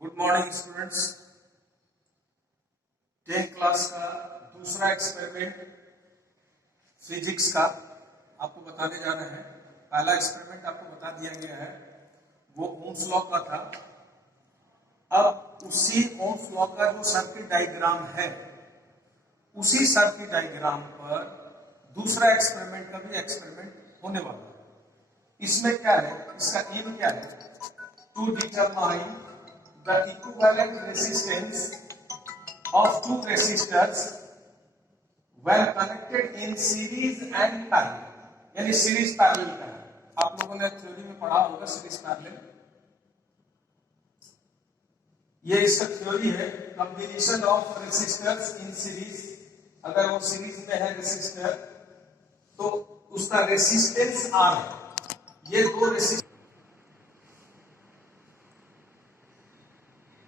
Good morning students. 10th class का दूसरा experiment physics का आपको बताने जा रहे हैं। पहला एक्सपेरिमेंट आपको बता दिया गया है, वो ओम्स लॉ का था। अब उसी ओम्स लॉ का जो सर्किट डायग्राम है, उसी सर्किट डायग्राम पर दूसरा एक्सपेरिमेंट का भी एक्सपेरिमेंट होने वाला है। इसमें क्या है, इसका एम क्या है? To determine the equivalent resistance of two resistors when connected in series and parallel, यानी सीरीज पैरेलल का है। आप लोगों ने थ्योरी में पढ़ा होगा सीरीज पैरेलल। ये इसका थ्योरी है, combination of resistors in series. अगर वो सीरीज में है रेसिस्टर तो उसका रेसिस्टेंस R है। ये दो resistor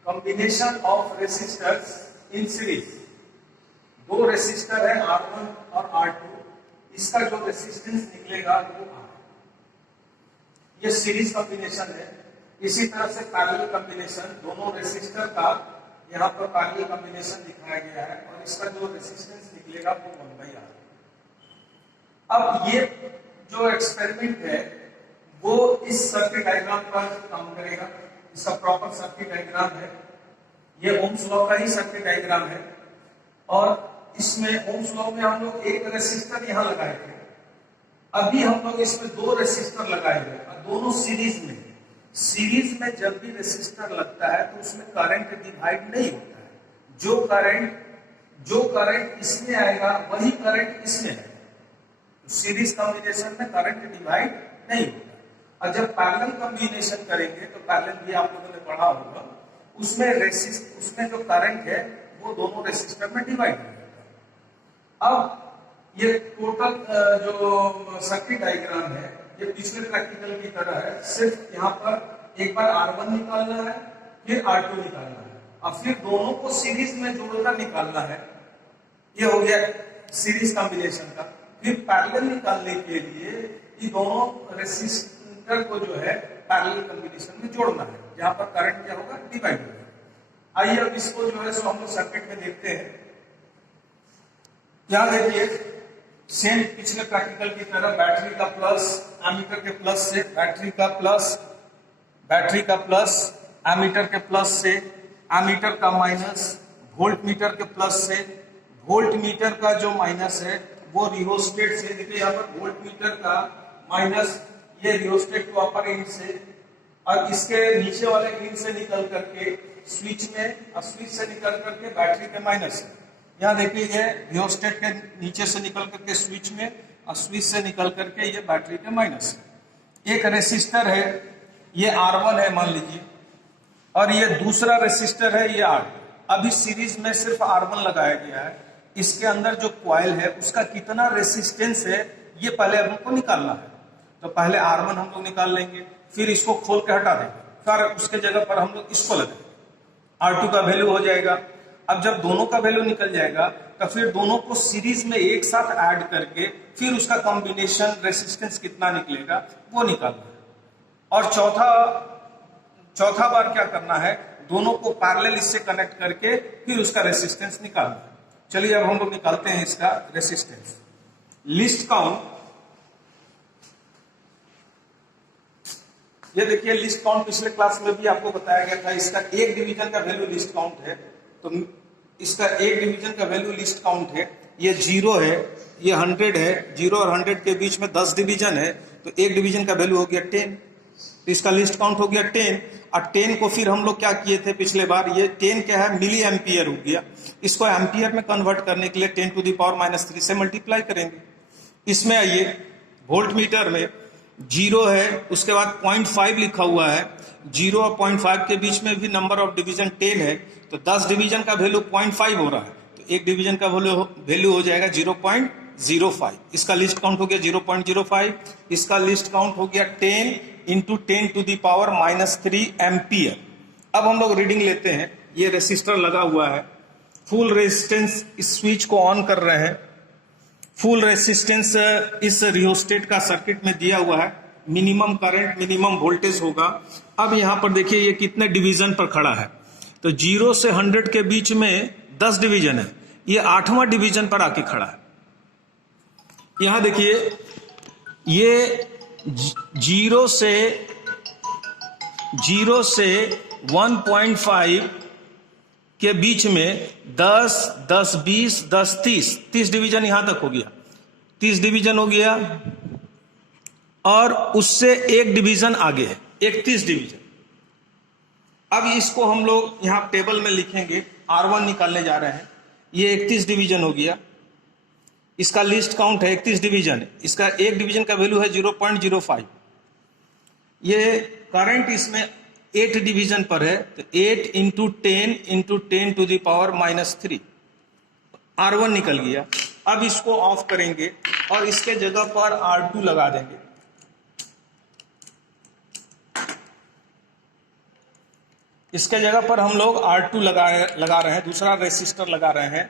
combination of resistors in series, दो रेसिस्टर है R1 और R2, इसका जो रेसिस्टेंस निकलेगा वो R। ये सीरीज कॉम्बिनेशन है। इसी तरह से पैरेलल कॉम्बिनेशन, दोनों रेसिस्टर का यहाँ पर पैरेलल कॉम्बिनेशन दिखाया गया है और इसका जो रेसिस्टेंस निकलेगा वो 1/R। अब ये जो एक्सपेरिमेंट है वो इस सर्किट डायग्राम पर काम करेगा। इसका प्रॉपर सर्किट डायग्राम है, ये ओम्स लॉ का ही सर्किट डायग्राम है। और इसमें ओम्स लॉ में हम लोग एक रेसिस्टर यहां लगाए थे, अभी हम लोग इसमें दो रेसिस्टर लगाए हुए हैं, दोनों सीरीज में। सीरीज में जब भी रेसिस्टर लगता है तो उसमें करंट डिवाइड नहीं होता है। जो करंट इसमें आएगा वही करंट इसमें है। सीरीज कॉम्बिनेशन में करंट डिवाइड नहीं होता। और जब पैरेलल कॉम्बिनेशन करेंगे तो पैरेलल भी आप लोगों ने पढ़ा होगा, उसमें जो करंट है वो दोनों रेसिस्टर में डिवाइड हो जाता है। अब ये टोटल जो सर्किट डायग्राम है ये पिछले प्रैक्टिकल की तरह है, सिर्फ यहाँ पर एक बार R1 निकालना है, फिर R2 निकालना है और फिर दोनों को सीरीज में जोड़कर निकालना है। ये हो गया सीरीज कॉम्बिनेशन का। फिर पैरेलल निकालने के लिए ये दोनों रेसिस्टर को जो है पैरेलल कॉम्बिनेशन में जोड़ना है, जहां पर करंट क्या होगा, डिवाइड होगा। आइए अब इसको जो है सो हम लोग सर्किट में देखते हैं। यहां देखिए सेम पिछले प्रैक्टिकल की तरह बैटरी का प्लस एमीटर के प्लस से, बैटरी का प्लस एमीटर के प्लस से, एमीटर का माइनस वोल्ट मीटर के प्लस से, वोल्ट मीटर का जो माइनस है वो रियोस्टेट से। देखिए यहाँ पर वोल्ट मीटर का माइनस ये रियोस्टेट को अपर एंड से और इसके नीचे वाले एंड से निकल करके स्विच में और स्विच से निकल करके बैटरी के माइनस। यहाँ देखिए ये रियोस्टेट के नीचे से निकल करके स्विच में और स्विच से निकल करके ये बैटरी के माइनस। एक रेसिस्टर है ये R1 है मान लीजिए, और ये दूसरा रेसिस्टर है ये R। अभी सीरीज में सिर्फ R1 लगाया गया है। इसके अंदर जो कॉइल है उसका कितना रेसिस्टेंस है ये पहले हमको निकालना है। तो पहले R1 हम लोग निकाल लेंगे, फिर इसको खोल के हटा देंगे, फिर उसके जगह पर हम लोग इसको लगाएंगे, R2 का वैल्यू हो जाएगा। अब जब दोनों का वैल्यू निकल जाएगा तो फिर दोनों को सीरीज में एक साथ ऐड करके फिर उसका कॉम्बिनेशन रेसिस्टेंस कितना निकलेगा वो निकालना है। और चौथा बार क्या करना है, दोनों को पैरेलल इससे कनेक्ट करके फिर उसका रेसिस्टेंस निकालना है। चलिए अब हम लोग निकालते हैं इसका रेसिस्टेंस। लिस्ट काउंट, ये देखिए लिस्ट काउंट पिछले क्लास में भी आपको बताया गया था। इसका एक डिवीजन का वैल्यू लिस्ट काउंट है, तो इसका एक डिवीजन का वैल्यू लिस्ट काउंट है। ये 0 है, ये 100 है। 0 और 100 के बीच में 10 डिवीजन है, तो एक डिवीजन का वैल्यू हो गया 10। तो इसका लिस्ट काउंट हो गया 10। और 10 को फिर हम लोग क्या किए थे पिछले बार, ये 10 क्या है, मिली एम्पियर हो गया। इसको एम्पियर में कन्वर्ट करने के लिए 10⁻³ से मल्टीप्लाई करेंगे। इसमें आइए वोल्ट मीटर में 0 है, उसके बाद 0.5 लिखा हुआ है। 0 और 0.5 के बीच में भी नंबर ऑफ डिवीजन 10 है, तो 10 डिवीजन का वैल्यू 0.5 हो रहा है, तो एक डिवीजन का वैल्यू हो जाएगा 0.05। इसका लिस्ट काउंट हो गया 0.05। इसका लिस्ट काउंट हो गया 10 × 10⁻³ एम्पियर। अब हम लोग रीडिंग लेते हैं। ये रेसिस्टर लगा हुआ है, फुल रेजिस्टेंस, इस स्विच को ऑन कर रहे हैं। फुल रेसिस्टेंस इस रियोस्टेट का सर्किट में दिया हुआ है। मिनिमम करंट मिनिमम वोल्टेज होगा। अब यहाँ पर देखिए ये कितने डिवीजन पर खड़ा है, तो 0 से 100 के बीच में 10 डिवीजन है, ये 8वां डिवीजन पर आके खड़ा है। यहां देखिए, ये 0 से 1.5 के बीच में 10, 10, 20, 10, 30 डिवीजन यहां तक हो गया, 30 डिवीजन हो गया। और उससे एक डिवीजन आगे है, 31 डिवीजन। अब इसको हम लोग यहां टेबल में लिखेंगे, R1 निकालने जा रहे हैं। ये 31 डिवीजन हो गया, इसका लिस्ट काउंट है 31 डिवीजन, इसका एक डिवीजन का वैल्यू है 0.05। ये करंट इसमें 8 डिवीजन पर है, तो 8 into 10 to the power -3, R1 निकल गया। अब इसको ऑफ करेंगे और इसके जगह पर R2 लगा देंगे। इसके जगह पर हम लोग R2 लगा रहे हैं, दूसरा रेसिस्टर लगा रहे हैं।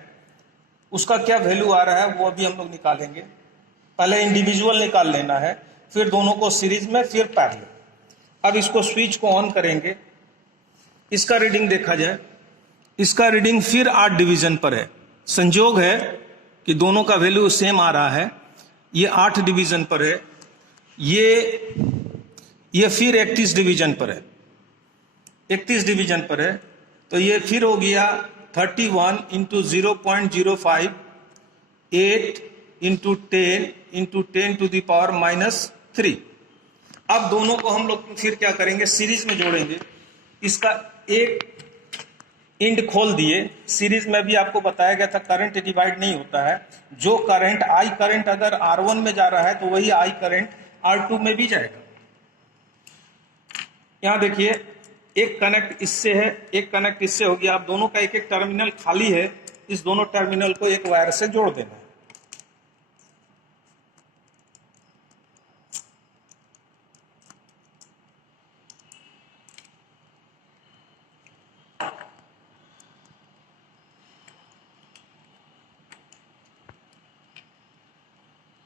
उसका क्या वैल्यू आ रहा है वो अभी हम लोग निकालेंगे। पहले इंडिविजुअल निकाल लेना है, फिर दोनों को सीरीज में, फिर पैरेलल। अब इसको स्विच को ऑन करेंगे, इसका रीडिंग देखा जाए, इसका रीडिंग फिर 8 डिवीजन पर है। संयोग है कि दोनों का वैल्यू सेम आ रहा है, ये 8 डिवीजन पर है, ये फिर 31 डिवीजन पर है, 31 डिवीजन पर है। तो ये फिर हो गया 31 into 0.05, 8 into 10 to the power -3। अब दोनों को हम लोग फिर क्या करेंगे, सीरीज में जोड़ेंगे। इसका एक इंड खोल दिए। सीरीज में भी आपको बताया गया था करंट डिवाइड नहीं होता है। जो करंट I करंट अगर R1 में जा रहा है तो वही I करंट R2 में भी जाएगा। यहां देखिए, एक कनेक्ट इससे है, एक कनेक्ट इससे हो गया। अब दोनों का एक एक टर्मिनल खाली है, इस दोनों टर्मिनल को एक वायर से जोड़ देना है।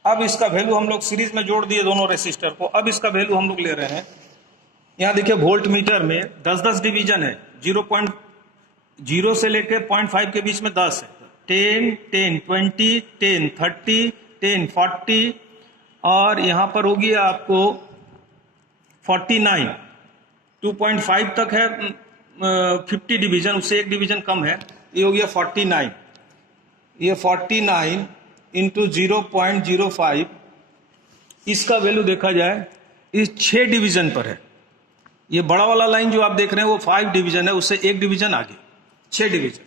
अब इसका वैल्यू हम लोग सीरीज में जोड़ दिए दोनों रेसिस्टर को। अब इसका वैल्यू हम लोग ले रहे हैं। यहां देखिए, वोल्ट मीटर में 10-10 डिवीजन है, 0.0 से लेकर 0.5 के बीच में 10 है, 10, 10, 20, 10, 30, 10, 40 और यहां पर होगी आपको 49। 2.5 तक है 50 डिवीजन, उससे एक डिवीजन कम है, ये हो गया 49। ये 49 इंटू 0.05, इसका वैल्यू देखा जाए इस 6 डिवीजन पर है। ये बड़ा वाला लाइन जो आप देख रहे हैं वो 5 डिवीजन है, उससे एक डिवीजन आगे 6 division.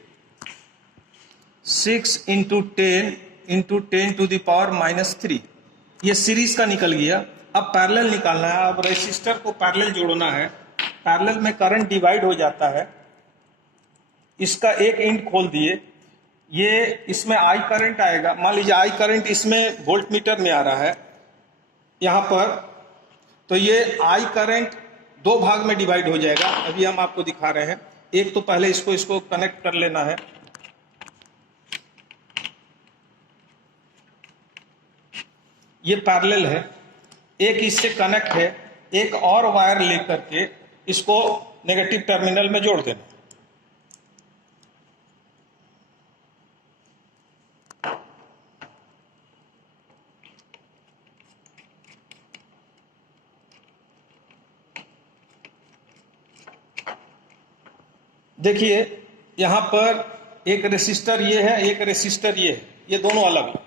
6 into 10 to the power -3, ये सीरीज का निकल गया। अब पैरेलल निकालना है। अब रेसिस्टर को पैरेलल जोड़ना है। पैरेलल में करंट डिवाइड हो जाता है। इसका एक इंड खोल दिए, ये इसमें I करंट आएगा। मान लीजिए I करंट इसमें वोल्ट मीटर में आ रहा है यहां पर, तो ये I करंट 2 भाग में डिवाइड हो जाएगा। अभी हम आपको दिखा रहे हैं। एक तो पहले इसको कनेक्ट कर लेना है। ये पैरेलल है, एक इससे कनेक्ट है, एक और वायर लेकर के इसको नेगेटिव टर्मिनल में जोड़ देना। देखिए, यहां पर एक रेसिस्टर ये है, एक रेसिस्टर ये है, ये दोनों अलग है।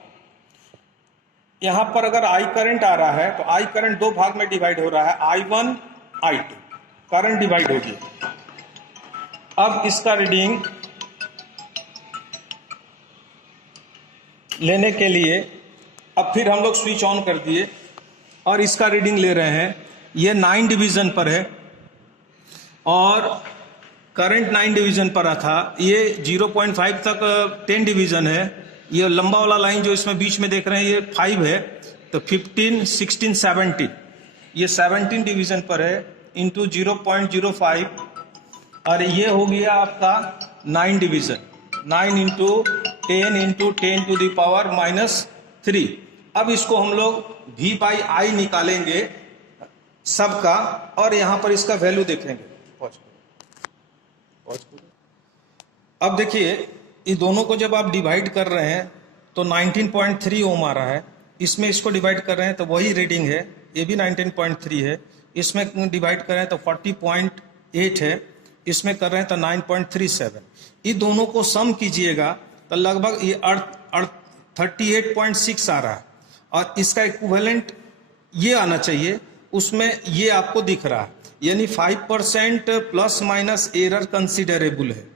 यहां पर अगर I करंट आ रहा है तो I करंट 2 भाग में डिवाइड हो रहा है, I1, I2, करंट डिवाइड हो गया। अब इसका रीडिंग लेने के लिए अब फिर हम लोग स्विच ऑन कर दिए और इसका रीडिंग ले रहे हैं। ये 9 डिवीजन पर है और करंट 9 डिवीजन पर था। ये 0.5 तक 10 डिवीजन है। ये लंबा वाला लाइन जो इसमें बीच में देख रहे हैं ये 5 है, तो 15, 16, 17, ये 17 डिवीजन पर है इंटू 0.05 और ये हो गया आपका 9 division. 9 into 10 to the power -3। अब इसको हम लोग V/I निकालेंगे सबका और यहां पर इसका वैल्यू देखेंगे। अब देखिए, ये दोनों को जब आप डिवाइड कर रहे हैं तो 19.3 ओम आ रहा है, इसमें इसको डिवाइड कर रहे हैं तो वही रीडिंग है, ये भी 19.3 है, इसमें डिवाइड कर रहे हैं तो 40.8 है, इसमें कर रहे हैं तो 9.37। ये दोनों को सम कीजिएगा तो लगभग ये 38.6 आ रहा है, और इसका इक्विवेलेंट ये आना चाहिए, उसमें ये आपको दिख रहा है, यानी 5% प्लस माइनस एरर कंसिडरेबल है,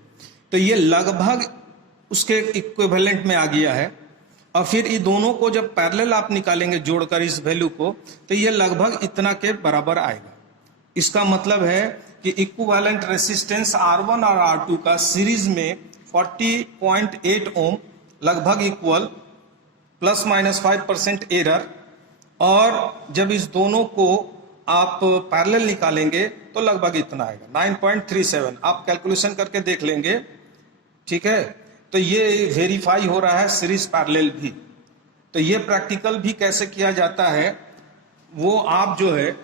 तो ये लगभग उसके इक्विवेलेंट में आ गया है। और फिर ये दोनों को जब पैरेलल आप निकालेंगे जोड़कर इस वैल्यू को, तो ये लगभग इतना के बराबर आएगा। इसका मतलब है कि इक्विवेलेंट रेसिस्टेंस R1 और R2 का सीरीज में 40.8 ओम लगभग इक्वल प्लस माइनस 5% एरर, और जब इस दोनों को आप पैरेलल निकालेंगे तो लगभग इतना आएगा 9.37। आप कैलकुलेशन करके देख लेंगे, ठीक है। तो ये वेरीफाई हो रहा है सीरीज पैरेलल भी। तो ये प्रैक्टिकल भी कैसे किया जाता है वो आप जो है,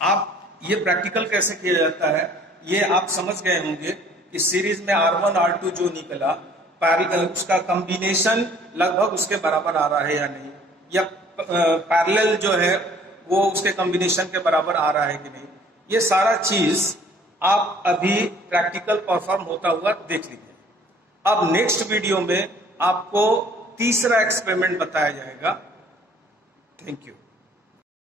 आप ये प्रैक्टिकल कैसे किया जाता है ये आप समझ गए होंगे कि सीरीज में R1 R2 जो निकला, पैरेलल उसका कॉम्बिनेशन लगभग उसके बराबर आ रहा है या नहीं, या पैरेलल जो है वो उसके कॉम्बिनेशन के बराबर आ रहा है कि नहीं, ये सारा चीज आप अभी प्रैक्टिकल परफॉर्म होता हुआ देख लीजिए। अब नेक्स्ट वीडियो में आपको तीसरा एक्सपेरिमेंट बताया जाएगा। Thank you.